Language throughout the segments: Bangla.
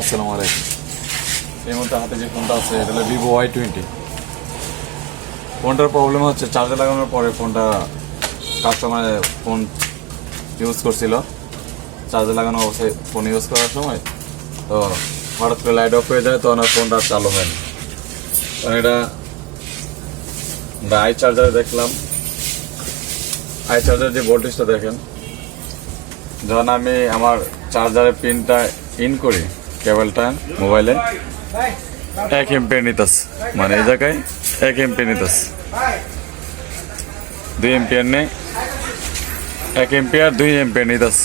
আসসালামু আলাইকুম। এই মুহূর্তে হাতে যে ফোনটা আছে, এটা হলো ভিভো ওয়াই টোয়েন্টি ফোনটার প্রবলেম হচ্ছে চার্জে লাগানোর পরে ফোনটা কাস্টমার ফোন ইউজ করছিল। চার্জে লাগানো অবস্থায় ফোন ইউজ করার সময় তো হঠাৎ করে লাইট অফ হয়ে যায়, তখন আর ফোনটা চালু হয় না এটা আই চার্জারে দেখলাম। আই চার্জার যে ভোল্টেজটা দেখেন, যখন আমি আমার চার্জারের পিনটা ইন করি কেবলটা মোবাইলে এক এমপিয়ার নিতাস মানে এই জায়গায় এক এমপিয়ার নিতাস দুই এমপিয়ার নেই এক এমপিয়ার দুই এমপিয়ার নিতাস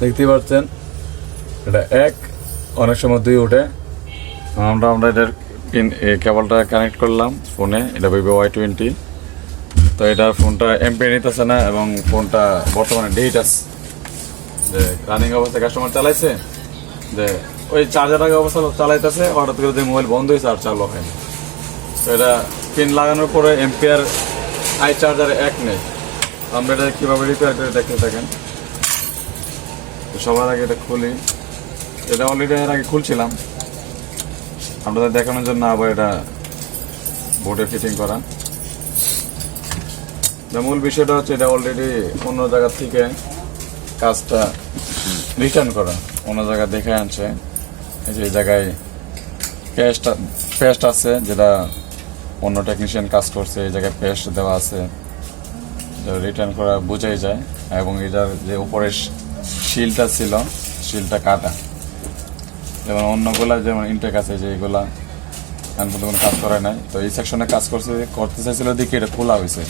দেখতে পাচ্ছেন, এটা এক, অনেক সময় দুই ওঠে আমরা আমরা এটার পিন কেবলটা কানেক্ট করলাম ফোনে এটা ভিভো ওয়াই টোয়েন্টি তো এটা ফোনটা এমপি নিতেছে না এবং ফোনটা বর্তমানে ডেট আছে। যে রানিং অবস্থায় কাস্টমার চালাইছে যে ওই চার্জার আগে অবস্থা চালাইতেছে, হঠাৎ করে যে মোবাইল বন্ধ হয়েছে আর চালু হয়নি তো এটা পিন লাগানোর পরে এমপিআর আই চার্জার এক নেই। আমরা এটা কীভাবে রিপেয়ার করে দেখতে থাকেন সবার আগে এটা খুলি। এটা অলরেডি এর আগে খুলছিলাম। আপনাদের দেখানোর জন্য আবার এটা বোর্ডে ফিটিং করা। মূল বিষয়টা হচ্ছে এটা অলরেডি অন্য জায়গা থেকে কাজটা রিটার্ন করা অন্য জায়গা দেখে আনছে। এই যে জায়গায় পেস্ট পেস্ট আছে, যেটা অন্য টেকনিশিয়ান কাজ করছে, এই জায়গায় পেস্ট দেওয়া আছে। রিটার্ন করা বোঝাই যায়। এবং এটার যে উপরের শিলটা ছিল, শিলটা কাটা। যেমন অন্যগুলা যেমন ইনটেক আছে, যে এগুলা এখন কোনো কাজ করে নাই। তো এই সেকশনে কাজ করছে, করতে চাইছিল দেখি এটা খোলা হয়েছে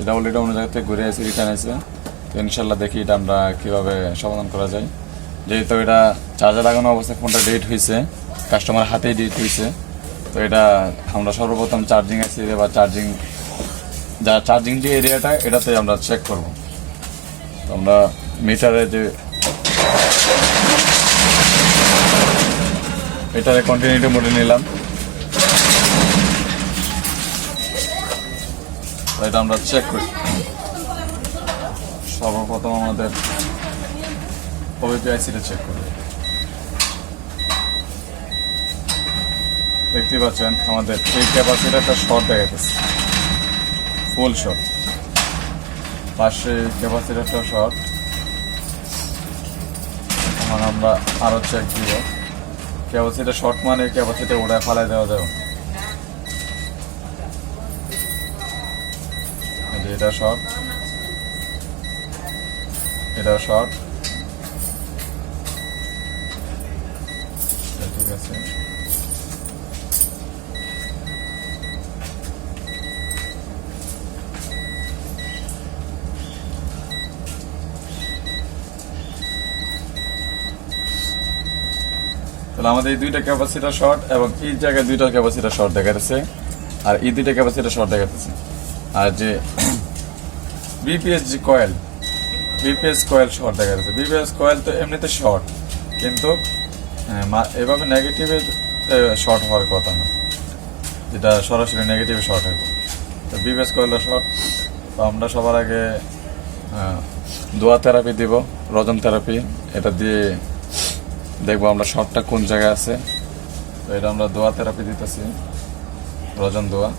এটা অলরেডি অন্য জায়গা থেকে ঘুরে আসে রিটার্ন আছে তো ইনশাল্লাহ দেখি এটা আমরা কীভাবে সমাধান করা যায়। যেহেতু এটা চার্জার লাগানো অবস্থায় ফোনটা ডেট হয়েছে কাস্টমার হাতেই ডেট হয়েছে তো এটা আমরা সর্বপ্রথম চার্জিং আছে বা চার্জিং যা চার্জিং যে এরিয়াটা এটাতে আমরা চেক করব। আমরা মিটারে যে এটারে কন্টিনিউটি মোডে নিলাম। এটা আমরা চেক করি। সর্বপ্রথম আমাদের ওবিপিআইসিটা চেক করি দেখতে পাচ্ছেন, আমাদের এই ক্যাপাসিটারটা শর্ট হয়ে গেছে ফুল শর্ট পাশে ক্যাপাসিটারটা শর্ট এখন আমরা আরও চেক দিব। ক্যাপাসিটার শর্ট মানে ক্যাপাসিটার ওড়ায় ফালাই দেওয়া যাবে। এটা শর্ট এটা শর্ট ঠিক আছে। তাহলে আমাদের এই দুইটা ক্যাপাসিটার শর্ট এবং এই জায়গায় দুইটা ক্যাপাসিটার শর্ট দেখা যাচ্ছে আর এই দুইটা ক্যাপাসিটার শর্ট দেখা যাচ্ছে আর যে বিপিএস যে কয়েল বিপিএস কয়েল শর্ট দেখা যাচ্ছে। বিপিএস কয়েল তো এমনিতে শর্ট কিন্তু এভাবে নেগেটিভে শর্ট হওয়ার কথা না। যেটা সরাসরি নেগেটিভে শর্ট হয় তো বিপিএস কয়েলটা শর্ট তো আমরা সবার আগে দোয়া থেরাপি দিব, রজন থেরাপি এটা দিয়ে দেখব আমরা শর্টটা কোন জায়গায় আছে। তো এটা আমরা দোয়া থেরাপি দিতেছি। রজন দোয়া।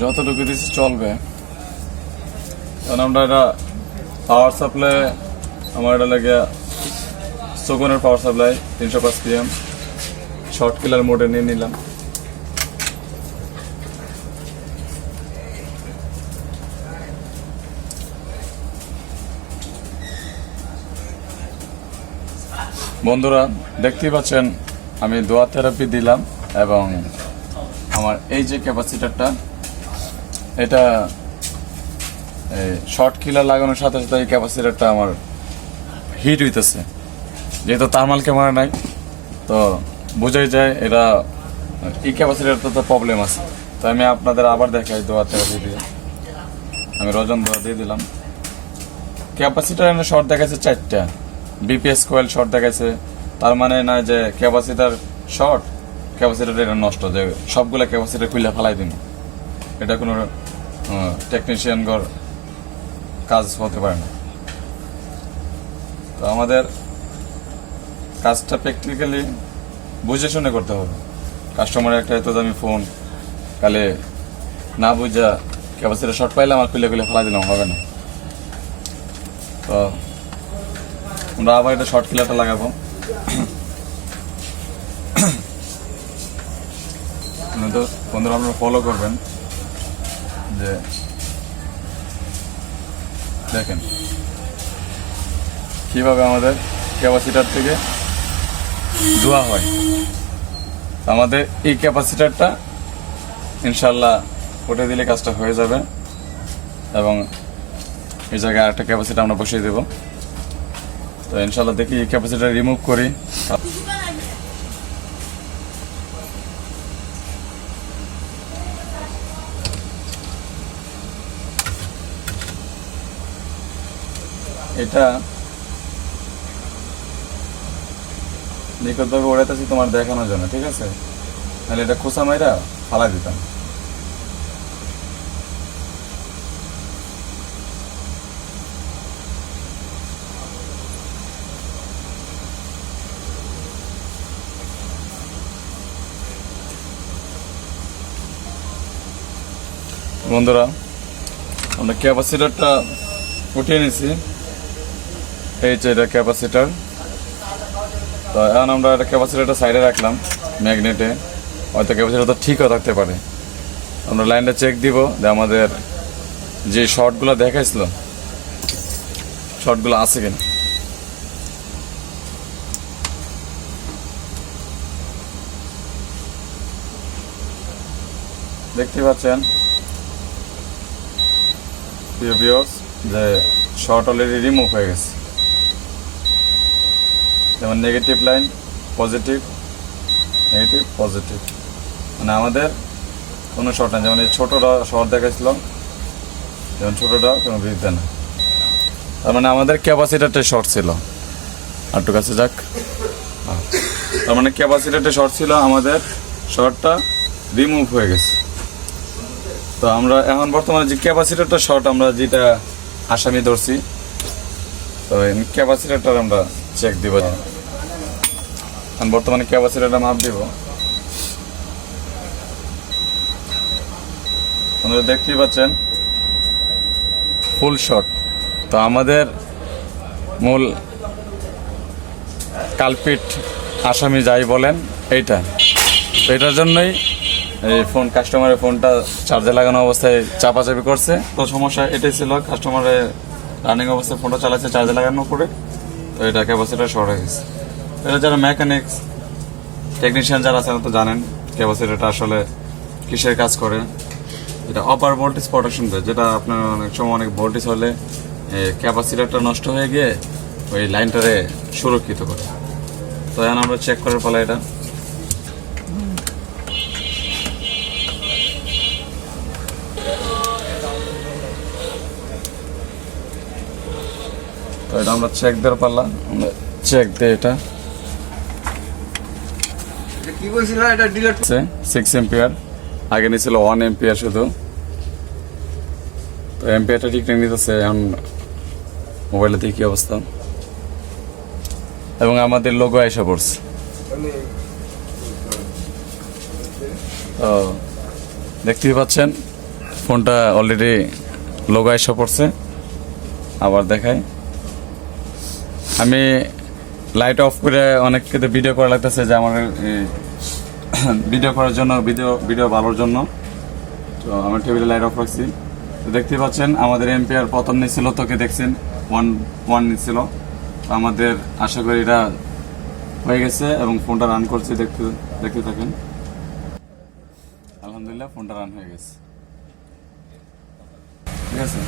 যতটুকু দিচ্ছি চলবে। কারণ আমরা এটা পাওয়ার সাপ্লাই আমার এটা লাগে সোকনের পাওয়ার সাপ্লাই তিনশো পাঁচ পিএম শর্ট কিলার মোডে নিয়ে নিলাম। বন্ধুরা, দেখতেই পাচ্ছেন, আমি দোয়া থেরাপি দিলাম এবং আমার এই যে ক্যাপাসিটারটা এটা শর্ট কিলার লাগানোর সাথে সাথে এই ক্যাপাসিটারটা আমার হিট হইতেছে। যেহেতু থার্মাল ক্যামেরা নাই, তো বোঝাই যায় এটা এই ক্যাপাসিটারটা তো প্রবলেম আছে। তো আমি আপনাদের আবার দেখাই দোয়া দিয়ে দিয়ে আমি রজন দোয়া দিয়ে দিলাম। ক্যাপাসিটার এনে শর্ট দেখাইছে চারটা। বিপিএস কোয়েল শর্ট দেখাইছে। তার মানে না যে ক্যাপাসিটার শর্ট ক্যাপাসিটার এটা নষ্ট, যে সবগুলো ক্যাপাসিটার খুলে ফেলাই দিন এটা কোনো টেকনিশিয়ান গর কাজ হতে পারে না। তো আমাদের কাজটা প্র্যাকটিক্যালি বুঝে শুনে করতে হবে। কাস্টমারের একটা এত দামি ফোন কালে না বুঝা ক্যাপাসিটার শর্ট পাইলাম আর খুলে খুলে ফেলা দিলাম, হবে না। তো আমরা আবার এটা শর্ট কিলারটা লাগাবো। তো বন্ধুরা আপনারা ফলো করবেন। যে দেখেন। কীভাবে আমাদের ক্যাপাসিটার থেকে ধোয়া হয়? আমাদের এই ক্যাপাসিটারটা ইনশাল্লাহ উঠে দিলে কাজটা হয়ে যাবে এবং এই জায়গায় আরেকটা ক্যাপাসিটি আমরা বসিয়ে দেব। তো ইনশাল্লাহ দেখি এই ক্যাপাসিটার রিমুভ করি। এটা নিকটভাবে ওড়াইতেছি তোমার দেখানোর জন্য, ঠিক আছে? তাহলে এটা খোসা মাইরা ফালাই দিতাম। বন্ধুরা, আমরা ক্যাপাসিটারটা উঠিয়ে নিছি। এই যে এটা ক্যাপাসিটার তো এখন আমরা একটা ক্যাপাসিটারটা সাইডে রাখলাম ম্যাগনেটে হয়তো ক্যাপাসিটার তো ঠিকও থাকতে পারে। আমরা লাইনটা চেক দিব, যে আমাদের যে শর্টগুলো দেখাইছিল শর্টগুলো আছে কিনা। দেখতে পাচ্ছেন? প্রিয় যে শর্ট অলরেডি রিমুভ হয়ে গেছে। যেমন negative line positive negative positive মানে আমাদের কোনো শর্ট নাই যেমন এই ছোটোটা শর্ট দেখাইছিল যেমন ছোটোটা কোনো বৃদ্ধি না। তার মানে আমাদের ক্যাপাসিটারটা শর্ট ছিল। আটটু কাছে যাক। তার মানে ক্যাপাসিটারটা শর্ট ছিল, আমাদের শর্টটা রিমুভ হয়ে গেছে। তো আমরা এখন বর্তমানে যে ক্যাপাসিটারটা শর্ট আমরা যেটা আসামি ধরছি, তো ক্যাপাসিটারটার আমরা চেক দিব। বর্তমানে ক্যাপাসিটারটা মাপ দিব। আপনারা দেখতেই পাচ্ছেন ফুল শট তো আমাদের মূল কালপিট আসামি যাই বলেন, এইটা। তো এটার জন্যই এই ফোন কাস্টমারের ফোনটা চার্জে লাগানো অবস্থায় চাপাচাপি করছে। তো সমস্যা এটাই ছিল কাস্টমারের রানিং অবস্থায় ফোনটা চালাচ্ছে চার্জে লাগানোর পরে, তো এটা ক্যাপাসিটার শর্ট হয়ে গেছে। এটা যারা মেকানিক্স টেকনিশিয়ান যারা আছেন তো জানেন ক্যাপাসিটারটা আসলে কিসের কাজ করে। এটা অপার ভোল্টেজ প্রোটেকশন দেয় যেটা আপনার অনেক সময় অনেক ভোল্টেজ হলে ক্যাপাসিটারটা নষ্ট হয়ে গিয়ে ওই লাইনটারে সুরক্ষিত করে। তো এখন আমরা চেক করার পালা এটা। তো এটা আমরা চেক দেওয়ার পারলাম আমরা চেক দিই এটা। কি বলছিল? এটা ডিলেট আছে সিক্স এম্পিয়ার আগে নিয়েছিল ওয়ান এম্পিয়ার শুধু। তো এম্পিয়ারটা ঠিক নিতেছে এখন মোবাইলে দিয়ে কি অবস্থা। এবং আমাদের লোগো এসে পড়ছে। মানে তো দেখতেই পাচ্ছেন ফোনটা অলরেডি লোগো এসে পড়ছে। আবার দেখাই। আমি লাইট অফ করে অনেক কিন্তু ভিডিও করা লাগতেছে যে আমার ভিডিও করার জন্য, ভিডিও ভিডিও ভালোর জন্য। তো আমার টেবিলে লাইট অফ রাখছি। তো দেখতেই পাচ্ছেন, আমাদের এমপিআর প্রথম নিচ্ছিল, তোকে দেখছেন, ওয়ান ওয়ান নিচ্ছিল। তো আমাদের, আশা করি এটা হয়ে গেছে এবং ফোনটা রান করছে, দেখতে দেখতে থাকেন। আলহামদুলিল্লাহ, ফোনটা রান হয়ে গেছে। ঠিক আছে?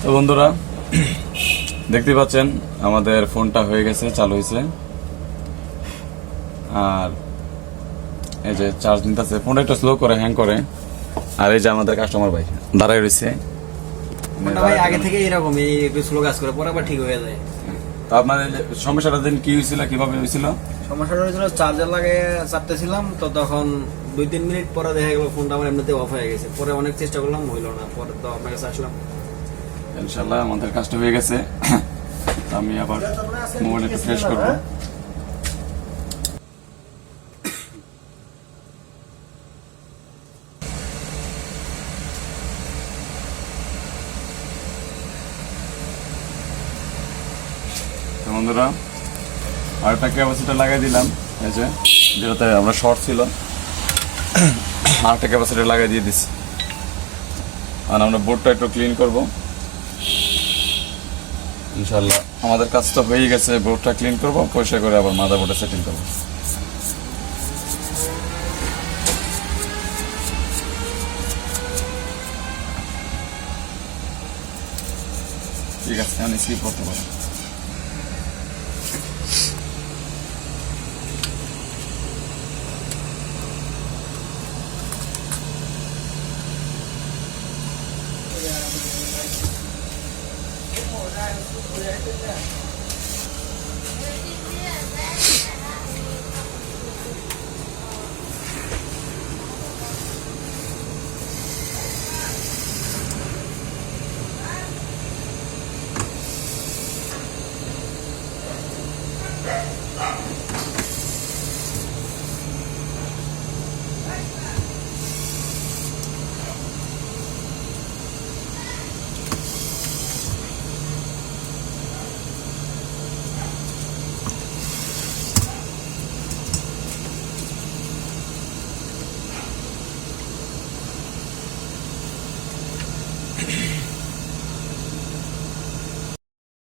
তো বন্ধুরা, দেখতে পাচ্ছেন, আমাদের ফোনটা হয়ে গেছে, চালু হয়েছে। আর এই যে চার্জ নিতেছে ফোনটা একটু স্লো করে হ্যাং করে। আর এই যে আমাদের কাস্টমার ভাই দাঁড়ায় রয়েছে। ভাই আগে থেকে এরকম এই একটু স্লো কাজ করে পরে আবার ঠিক হয়ে যায়। তো আপনার যে সমস্যাটা দিন কি হয়েছিল কীভাবে হয়েছিল? সমস্যাটা হয়েছিল চার্জার লাগে চাপতেছিলাম তো তখন দুই তিন মিনিট পরে দেখা গেল ফোনটা আমার এমনিতে অফ হয়ে গেছে। পরে অনেক চেষ্টা করলাম হইল না পরে তো আপনার কাছে আসলাম। ইনশাল্লাহ আমাদের কাজটা হয়ে গেছে। আমি আবার মোবাইল একটু ফ্রেশ করব। তো বন্ধুরা আরেকটা ক্যাপাসিটার লাগাই দিলাম। এই যে, যেটাতে আমরা শর্ট ছিল। আরেকটা ক্যাপাসিটার লাগাই দিয়ে দিচ্ছি আর আমরা বোর্ডটা একটু ক্লিন করব। ইনশাল্লাহ আমাদের কাজ তো হয়ে গেছে বোর্ডটা ক্লিন করব, পরিষ্কার করে আবার মাদার বোর্ডে সেটিং করব। ঠিক আছে, আমি স্লিপ করতে পারব। Yeah.